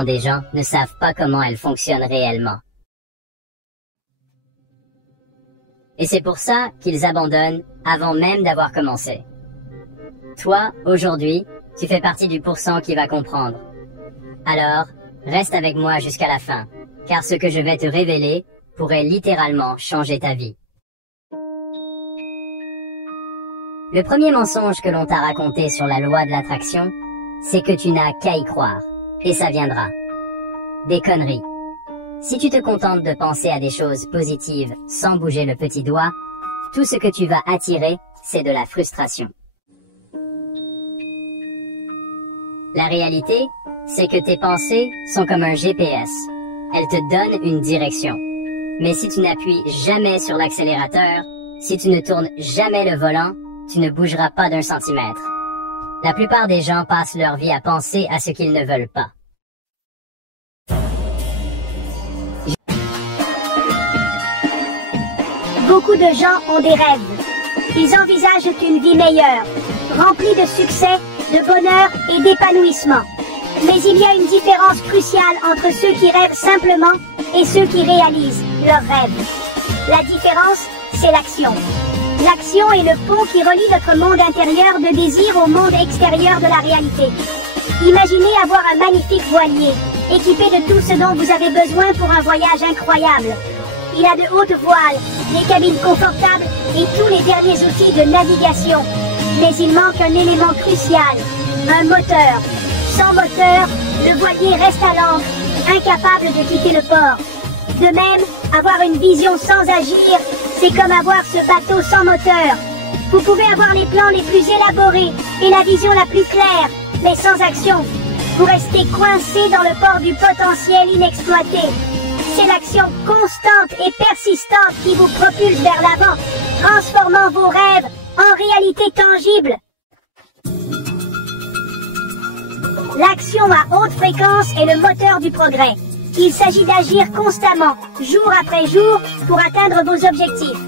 des gens ne savent pas comment elles fonctionnent réellement. Et c'est pour ça qu'ils abandonnent avant même d'avoir commencé. Toi, aujourd'hui, tu fais partie du pourcent qui va comprendre. Alors, reste avec moi jusqu'à la fin, car ce que je vais te révéler pourrait littéralement changer ta vie. Le premier mensonge que l'on t'a raconté sur la loi de l'attraction, c'est que tu n'as qu'à y croire, et ça viendra. Des conneries. Si tu te contentes de penser à des choses positives sans bouger le petit doigt, tout ce que tu vas attirer, c'est de la frustration. La réalité, c'est que tes pensées sont comme un GPS. Elles te donnent une direction. Mais si tu n'appuies jamais sur l'accélérateur, si tu ne tournes jamais le volant, tu ne bougeras pas d'un centimètre. La plupart des gens passent leur vie à penser à ce qu'ils ne veulent pas. Beaucoup de gens ont des rêves. Ils envisagent une vie meilleure, remplie de succès, de bonheur et d'épanouissement. Mais il y a une différence cruciale entre ceux qui rêvent simplement et ceux qui réalisent leurs rêves. La différence, c'est l'action. L'action est le pont qui relie notre monde intérieur de désir au monde extérieur de la réalité. Imaginez avoir un magnifique voilier, équipé de tout ce dont vous avez besoin pour un voyage incroyable. Il a de hautes voiles, des cabines confortables et tous les derniers outils de navigation. Mais il manque un élément crucial, un moteur. Sans moteur, le voilier reste à l'ancre, incapable de quitter le port. De même, avoir une vision sans agir, c'est comme avoir ce bateau sans moteur. Vous pouvez avoir les plans les plus élaborés et la vision la plus claire, mais sans action. Vous restez coincé dans le port du potentiel inexploité. C'est l'action constante et persistante qui vous propulse vers l'avant, transformant vos rêves en réalité tangible. L'action à haute fréquence est le moteur du progrès. Il s'agit d'agir constamment, jour après jour, pour atteindre vos objectifs.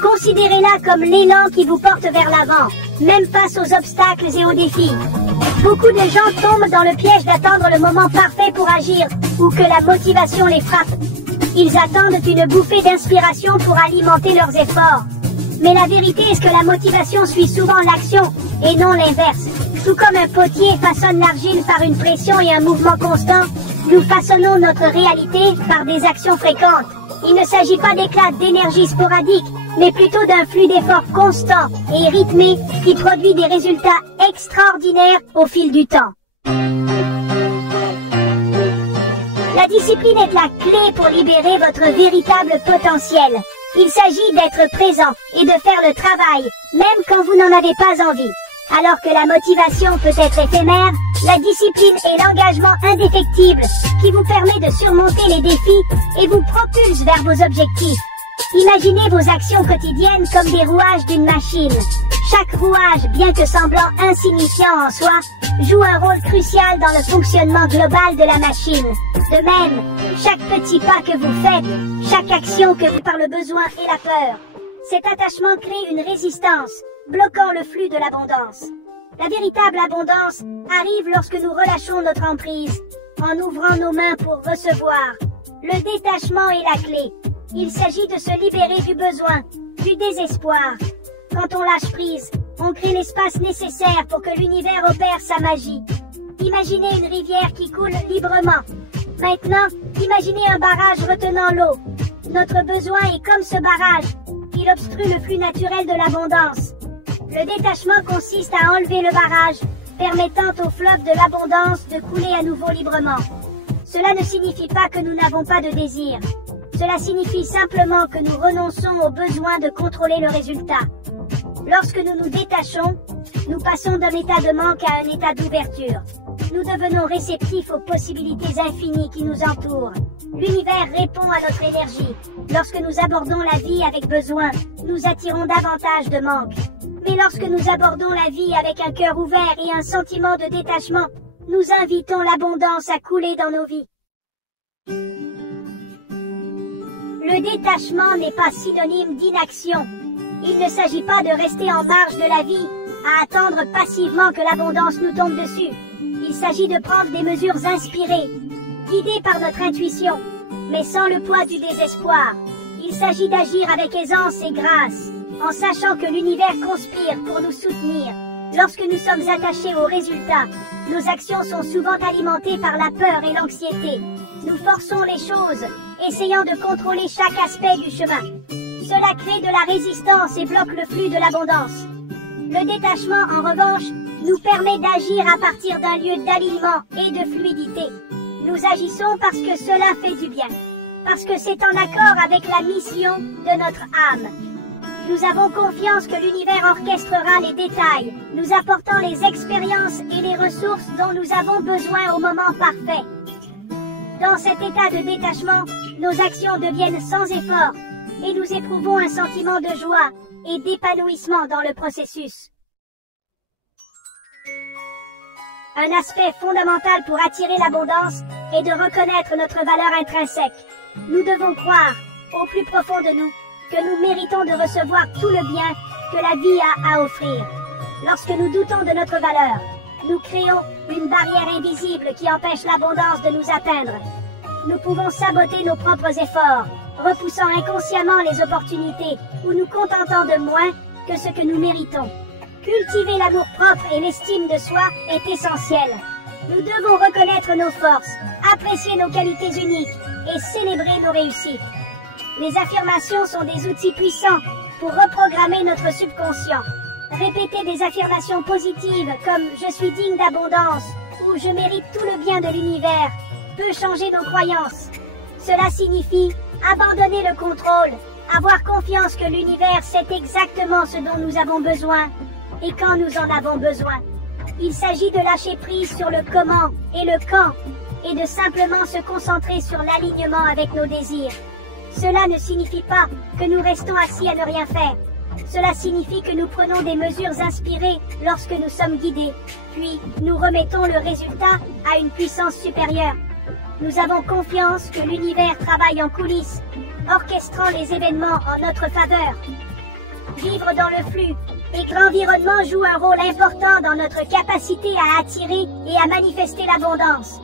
Considérez-la comme l'élan qui vous porte vers l'avant, même face aux obstacles et aux défis. Beaucoup de gens tombent dans le piège d'attendre le moment parfait pour agir, ou que la motivation les frappe. Ils attendent une bouffée d'inspiration pour alimenter leurs efforts. Mais la vérité est que la motivation suit souvent l'action, et non l'inverse. Tout comme un potier façonne l'argile par une pression et un mouvement constant, nous façonnons notre réalité par des actions fréquentes. Il ne s'agit pas d'éclats d'énergie sporadiques, mais plutôt d'un flux d'efforts constant et rythmé qui produit des résultats extraordinaires au fil du temps. La discipline est la clé pour libérer votre véritable potentiel. Il s'agit d'être présent et de faire le travail, même quand vous n'en avez pas envie. Alors que la motivation peut être éphémère, la discipline est l'engagement indéfectible qui vous permet de surmonter les défis et vous propulse vers vos objectifs. Imaginez vos actions quotidiennes comme des rouages d'une machine. Chaque rouage, bien que semblant insignifiant en soi, joue un rôle crucial dans le fonctionnement global de la machine. De même, chaque petit pas que vous faites, chaque action que vous par le besoin et la peur, cet attachement crée une résistance, bloquant le flux de l'abondance. La véritable abondance arrive lorsque nous relâchons notre emprise, en ouvrant nos mains pour recevoir. Le détachement est la clé. Il s'agit de se libérer du besoin, du désespoir. Quand on lâche prise, on crée l'espace nécessaire pour que l'univers opère sa magie. Imaginez une rivière qui coule librement. Maintenant, imaginez un barrage retenant l'eau. Notre besoin est comme ce barrage. Il obstrue le flux naturel de l'abondance. Le détachement consiste à enlever le barrage, permettant au fleuve de l'abondance de couler à nouveau librement. Cela ne signifie pas que nous n'avons pas de désir. Cela signifie simplement que nous renonçons au besoin de contrôler le résultat. Lorsque nous nous détachons, nous passons d'un état de manque à un état d'ouverture. Nous devenons réceptifs aux possibilités infinies qui nous entourent. L'univers répond à notre énergie. Lorsque nous abordons la vie avec besoin, nous attirons davantage de manque. Mais lorsque nous abordons la vie avec un cœur ouvert et un sentiment de détachement, nous invitons l'abondance à couler dans nos vies. Le détachement n'est pas synonyme d'inaction. Il ne s'agit pas de rester en marge de la vie, à attendre passivement que l'abondance nous tombe dessus. Il s'agit de prendre des mesures inspirées, guidés par notre intuition, mais sans le poids du désespoir. Il s'agit d'agir avec aisance et grâce, en sachant que l'univers conspire pour nous soutenir. Lorsque nous sommes attachés aux résultats, nos actions sont souvent alimentées par la peur et l'anxiété. Nous forçons les choses, essayant de contrôler chaque aspect du chemin. Cela crée de la résistance et bloque le flux de l'abondance. Le détachement, en revanche, nous permet d'agir à partir d'un lieu d'alignement et de fluidité. Nous agissons parce que cela fait du bien, parce que c'est en accord avec la mission de notre âme. Nous avons confiance que l'univers orchestrera les détails, nous apportant les expériences et les ressources dont nous avons besoin au moment parfait. Dans cet état de détachement, nos actions deviennent sans effort et nous éprouvons un sentiment de joie et d'épanouissement dans le processus. Un aspect fondamental pour attirer l'abondance est de reconnaître notre valeur intrinsèque. Nous devons croire, au plus profond de nous, que nous méritons de recevoir tout le bien que la vie a à offrir. Lorsque nous doutons de notre valeur, nous créons une barrière invisible qui empêche l'abondance de nous atteindre. Nous pouvons saboter nos propres efforts, repoussant inconsciemment les opportunités ou nous contentant de moins que ce que nous méritons. Cultiver l'amour-propre et l'estime de soi est essentiel. Nous devons reconnaître nos forces, apprécier nos qualités uniques et célébrer nos réussites. Les affirmations sont des outils puissants pour reprogrammer notre subconscient. Répéter des affirmations positives comme « je suis digne d'abondance » ou « je mérite tout le bien de l'univers » peut changer nos croyances. Cela signifie abandonner le contrôle, avoir confiance que l'univers sait exactement ce dont nous avons besoin et quand nous en avons besoin. Il s'agit de lâcher prise sur le comment et le quand et de simplement se concentrer sur l'alignement avec nos désirs. Cela ne signifie pas que nous restons assis à ne rien faire. Cela signifie que nous prenons des mesures inspirées lorsque nous sommes guidés, puis nous remettons le résultat à une puissance supérieure. Nous avons confiance que l'univers travaille en coulisses, orchestrant les événements en notre faveur. Vivre dans le flux et que l'environnement joue un rôle important dans notre capacité à attirer et à manifester l'abondance.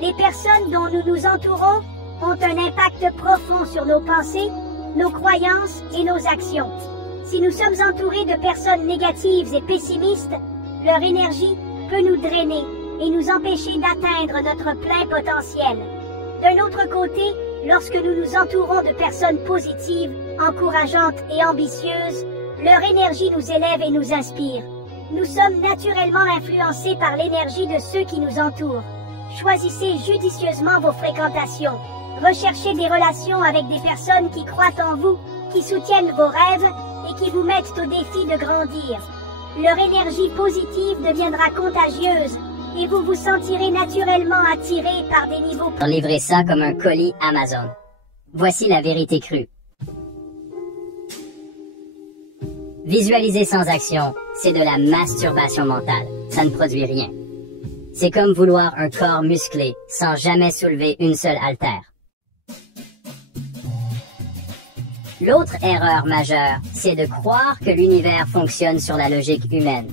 Les personnes dont nous nous entourons ont un impact profond sur nos pensées, nos croyances et nos actions. Si nous sommes entourés de personnes négatives et pessimistes, leur énergie peut nous drainer et nous empêcher d'atteindre notre plein potentiel. D'un autre côté, lorsque nous nous entourons de personnes positives, encourageantes et ambitieuses, leur énergie nous élève et nous inspire. Nous sommes naturellement influencés par l'énergie de ceux qui nous entourent. Choisissez judicieusement vos fréquentations. Recherchez des relations avec des personnes qui croient en vous, qui soutiennent vos rêves et qui vous mettent au défi de grandir. Leur énergie positive deviendra contagieuse et vous vous sentirez naturellement attiré par des niveaux... Livrez ça comme un colis Amazon. Voici la vérité crue. Visualiser sans action, c'est de la masturbation mentale. Ça ne produit rien. C'est comme vouloir un corps musclé sans jamais soulever une seule haltère. L'autre erreur majeure, c'est de croire que l'univers fonctionne sur la logique humaine.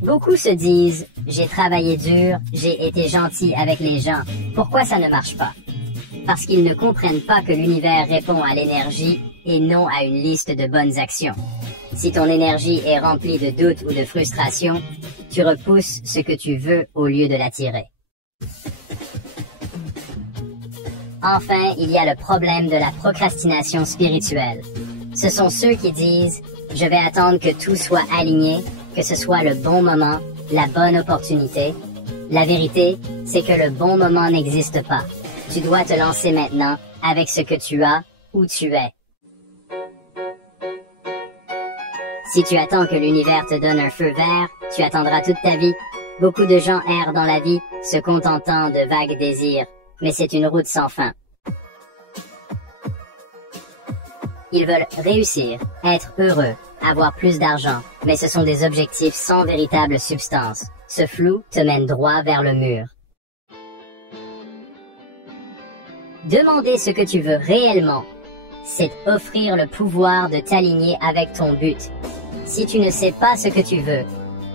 Beaucoup se disent « j'ai travaillé dur, j'ai été gentil avec les gens, pourquoi ça ne marche pas ?» Parce qu'ils ne comprennent pas que l'univers répond à l'énergie et non à une liste de bonnes actions. Si ton énergie est remplie de doutes ou de frustration, tu repousses ce que tu veux au lieu de l'attirer. Enfin, il y a le problème de la procrastination spirituelle. Ce sont ceux qui disent « je vais attendre que tout soit aligné, que ce soit le bon moment, la bonne opportunité ». La vérité, c'est que le bon moment n'existe pas. Tu dois te lancer maintenant avec ce que tu as, où tu es. Si tu attends que l'univers te donne un feu vert, tu attendras toute ta vie. Beaucoup de gens errent dans la vie, se contentant de vagues désirs, mais c'est une route sans fin. Ils veulent réussir, être heureux, avoir plus d'argent, mais ce sont des objectifs sans véritable substance. Ce flou te mène droit vers le mur. Demander ce que tu veux réellement, c'est offrir le pouvoir de t'aligner avec ton but. Si tu ne sais pas ce que tu veux,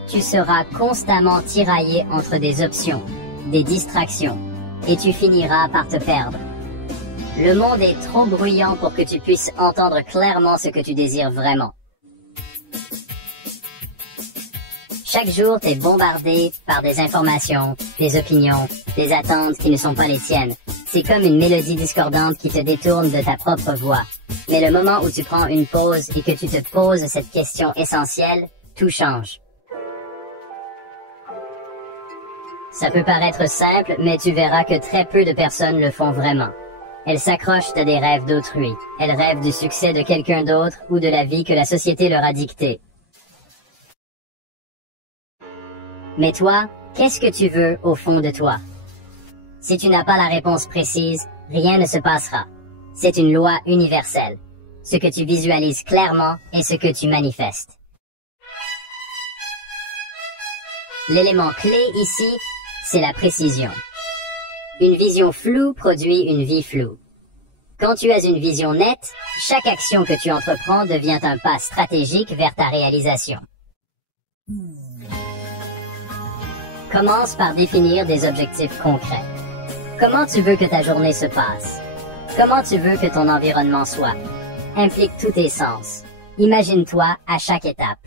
tu seras constamment tiraillé entre des options, des distractions, et tu finiras par te perdre. Le monde est trop bruyant pour que tu puisses entendre clairement ce que tu désires vraiment. Chaque jour, t'es bombardé par des informations, des opinions, des attentes qui ne sont pas les tiennes. C'est comme une mélodie discordante qui te détourne de ta propre voix. Mais le moment où tu prends une pause et que tu te poses cette question essentielle, tout change. Ça peut paraître simple, mais tu verras que très peu de personnes le font vraiment. Elles s'accrochent à des rêves d'autrui. Elles rêvent du succès de quelqu'un d'autre ou de la vie que la société leur a dictée. Mais toi, qu'est-ce que tu veux au fond de toi? Si tu n'as pas la réponse précise, rien ne se passera. C'est une loi universelle. Ce que tu visualises clairement est ce que tu manifestes. L'élément clé ici, c'est la précision. Une vision floue produit une vie floue. Quand tu as une vision nette, chaque action que tu entreprends devient un pas stratégique vers ta réalisation. Commence par définir des objectifs concrets. Comment tu veux que ta journée se passe? Comment tu veux que ton environnement soit? Implique tous tes sens. Imagine-toi à chaque étape.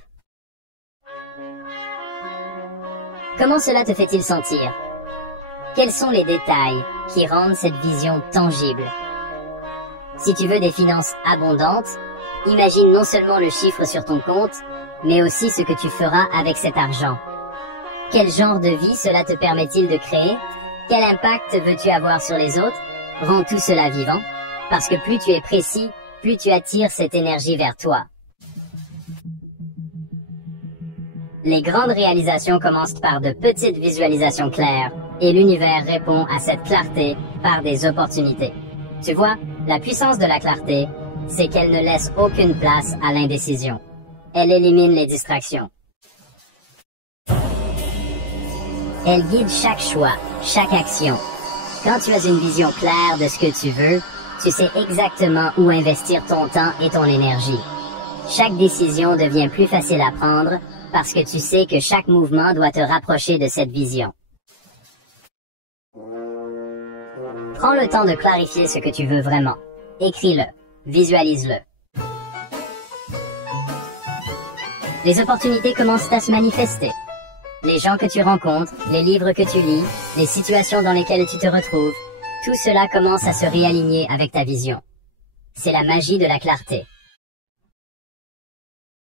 Comment cela te fait-il sentir? Quels sont les détails qui rendent cette vision tangible? Si tu veux des finances abondantes, imagine non seulement le chiffre sur ton compte, mais aussi ce que tu feras avec cet argent. Quel genre de vie cela te permet-il de créer? Quel impact veux-tu avoir sur les autres? Rends tout cela vivant, parce que plus tu es précis, plus tu attires cette énergie vers toi. Les grandes réalisations commencent par de petites visualisations claires, et l'univers répond à cette clarté par des opportunités. Tu vois, la puissance de la clarté, c'est qu'elle ne laisse aucune place à l'indécision. Elle élimine les distractions. Elle guide chaque choix, chaque action. Quand tu as une vision claire de ce que tu veux, tu sais exactement où investir ton temps et ton énergie. Chaque décision devient plus facile à prendre parce que tu sais que chaque mouvement doit te rapprocher de cette vision. Prends le temps de clarifier ce que tu veux vraiment. Écris-le, visualise-le. Les opportunités commencent à se manifester. Les gens que tu rencontres, les livres que tu lis, les situations dans lesquelles tu te retrouves, tout cela commence à se réaligner avec ta vision. C'est la magie de la clarté.